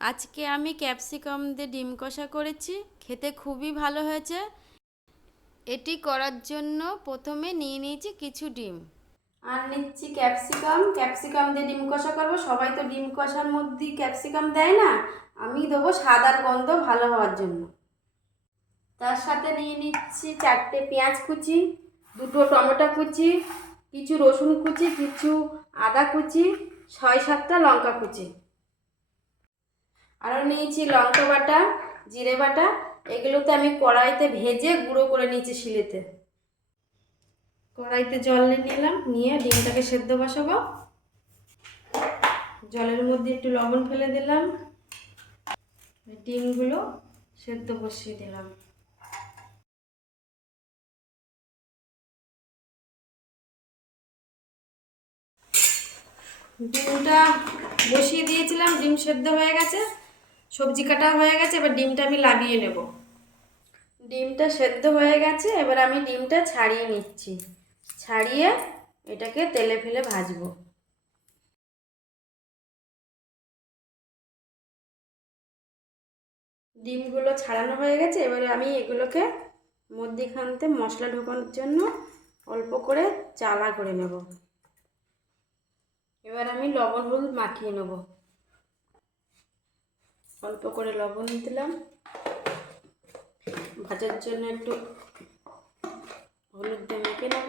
আজকে আমি ক্যাপসিকাম দিয়ে ডিম কষা করেছি, খেতে খুবই ভালো হয়েছে। এটি করার জন্য প্রথমে নিয়ে নিয়েছি কিছু ডিম, আর নিচ্ছি ক্যাপসিকাম। ক্যাপসিকাম দিয়ে ডিম কষা করবো। সবাই তো ডিম কষার মধ্যে ক্যাপসিকাম দেয় না, আমি দেবো সাদার গন্ধ ভালো হওয়ার জন্য। তার সাথে নিয়ে নিচ্ছি 4টে পেঁয়াজ কুচি, 2টো টমেটো কুচি, কিছু রসুন কুচি, কিছু আদা কুচি, 6-7টা লঙ্কা কুচি। আরও নিয়েছি লঙ্কা বাটা, জিরে বাটা। এগুলোতে আমি কড়াইতে ভেজে গুঁড়ো করে নিয়েছি শিলেতে। কড়াইতে জল নিলাম, নিয়ে ডিমটাকে সেদ্ধ বসাবো। জলের মধ্যে একটু লবণ ফেলে দিলাম, ডিমগুলো সেদ্ধ বসিয়ে দিলাম। ডিমটা বসিয়ে দিয়েছিলাম, ডিম সেদ্ধ হয়ে গেছে, সবজি কাটা হয়ে গেছে। এবার ডিমটা আমি লাগিয়ে নেব। ডিমটা সেদ্ধ হয়ে গেছে, এবার আমি ডিমটা ছাড়িয়ে নিচ্ছি। ছাড়িয়ে এটাকে তেলে ফেলে ভাজবো। ডিমগুলো ছাড়ানো হয়ে গেছে, এবারে আমি এগুলোকে মধ্যিখানতে মশলা ঢোকানোর জন্য অল্প করে চালা করে নেব। এবার আমি লবণ হলুদ মাখিয়ে নেব। অল্প করে লবণ দিলাম, ভাজার জন্য একটু হলুদ দিয়ে মেখে নেব।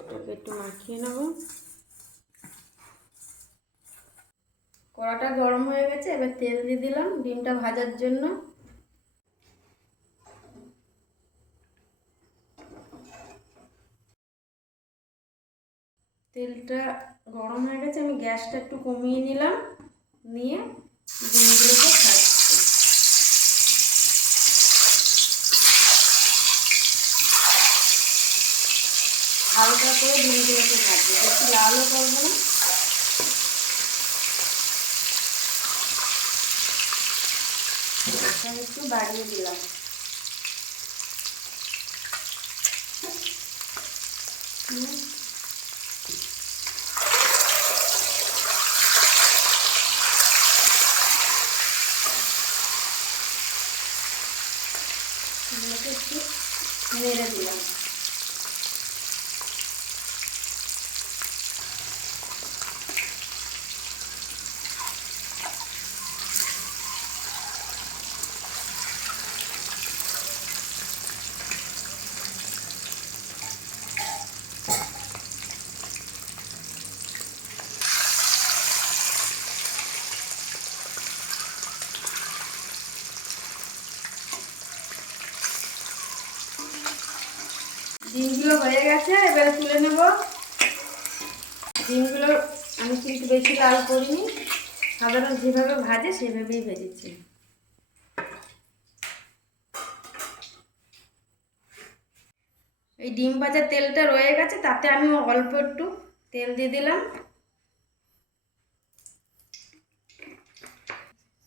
এটাকে একটু মাখিয়ে নেব। কড়াটা গরম হয়ে গেছে, এবার তেল দিয়ে দিলাম ডিমটা ভাজার জন্য। তেলটা গরম হয়ে গেছে, আমি গ্যাসটা একটু কমিয়ে নিলাম, নিয়ে ডিমগুলোকে ছাড়ছি। হালকা করে ডিমগুলোকে ভাজবো, বেশি লালও করবো না। একটু বাড়িয়ে দিলাম। একটু নেড়ে দিলাম। ডিমগুলো হয়ে গেছে, এবারে তুলে নেব। ডিমগুলো আমি কিন্তু বেশি লাল করিনি, সাধারণ যেভাবে ভাজে সেভাবেই ভেজেছি। এই ডিম ভাজার তেলটা রয়ে গেছে, তাতে আমি অল্প একটু তেল দিয়ে দিলাম।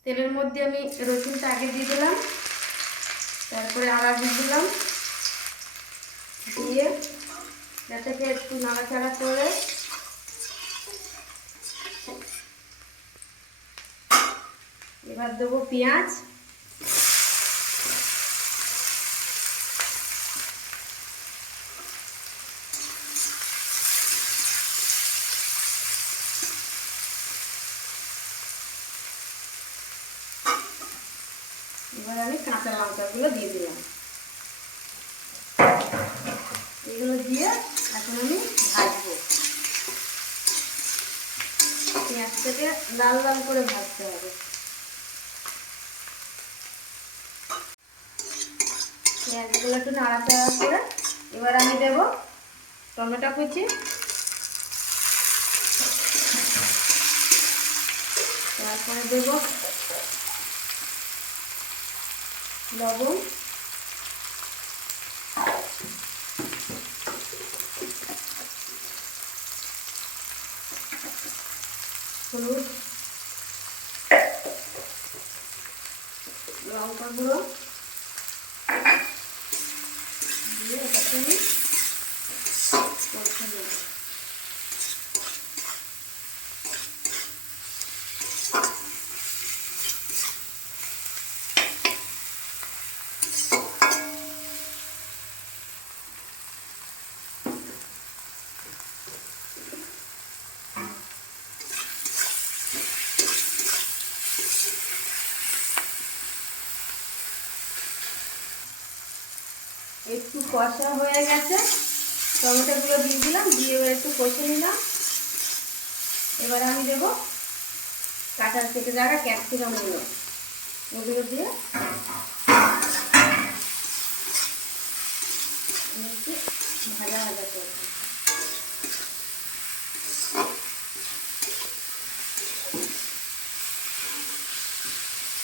তেলের মধ্যে আমি রসুনটা আগে দিয়ে দিলাম, তারপরে আদা দিয়ে দিলাম, দিয়ে এটাকে একটু নাড়াচাড়া করে এবার দেবো পেঁয়াজ। এবার আমি কাঁচা লঙ্কাগুলো দিয়ে দিলাম। এগুলো দিয়ে এখন আমি ভাজবো। পেঁয়াজটাকে লাল লাল করে ভাজতে হবে। পেঁয়াজগুলো একটু নাড়াচাড়া করে এবার আমি দেব টমেটো কুচি, তারপরে দেব লবণ, হলুদ, লঙ্কা গুঁড়ো দিয়ে এটাকে আমি কষে নেব। একটু কষা হয়ে গেছে, টমেটোগুলো দিয়ে দিলাম, দিয়ে এবার একটু কষে নিলাম। এবার আমি দেবো কেটে রাখা ক্যাপসিকামগুলো, ওগুলো দিয়ে ভাজা ভাজা করবো।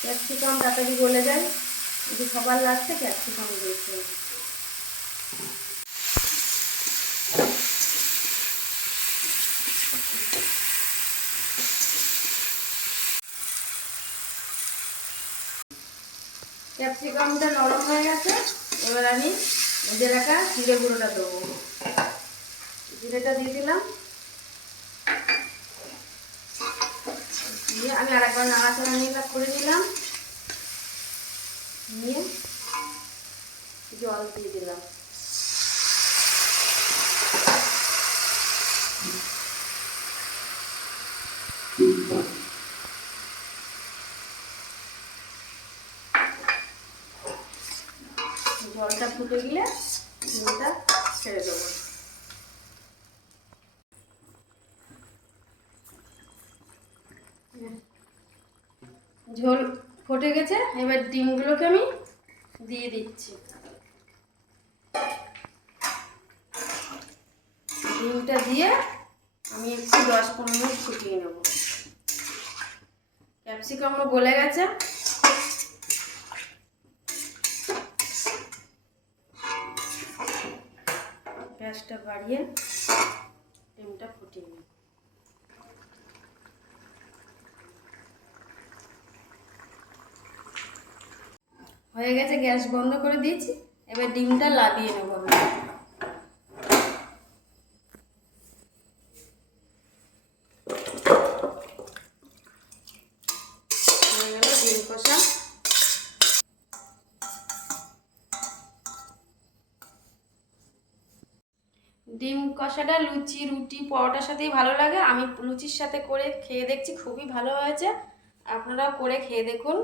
ক্যাপসিকাম তাড়াতাড়ি গলে যায়, যদি সবার লাস্টে ক্যাপসিকাম দিয়েছে। ক্যাপসিকামটা নরম হয়ে গেছে, এবার আমি ভেজে রাখা জিরে গুঁড়োটা দেবো। জিরেটা দিয়ে দিলাম, দিয়ে আমি আরেকবার নাড়াচাড়া করে নিলাম, নিয়ে জল দিয়ে দিলাম। জলটা ফুটে গেলে ডিমটা ছেড়ে দেবো। ঝোল ফুটে গেছে, এবার ডিমগুলোকে আমি দিয়ে দিচ্ছি। ডিমটা দিয়ে আমি একটু 10-15 মিনিট ফুটিয়ে নেব। ক্যাপসিকামও গলে গেছে, গ্যাসটা বাড়িয়ে ডিমটা ফুটিয়ে নেব। হয়ে গেছে, গ্যাস বন্ধ করে দিয়েছি, এবার ডিমটা লাবিয়ে নেব আমি। হয়ে গেল ডিম কষা। ডিম কষাটা লুচি, রুটি, পরোটার সাথেই ভালো লাগে। আমি লুচির সাথে করে খেয়ে দেখছি, খুবই ভালো হয়েছে। আপনারাও করে খেয়ে দেখুন।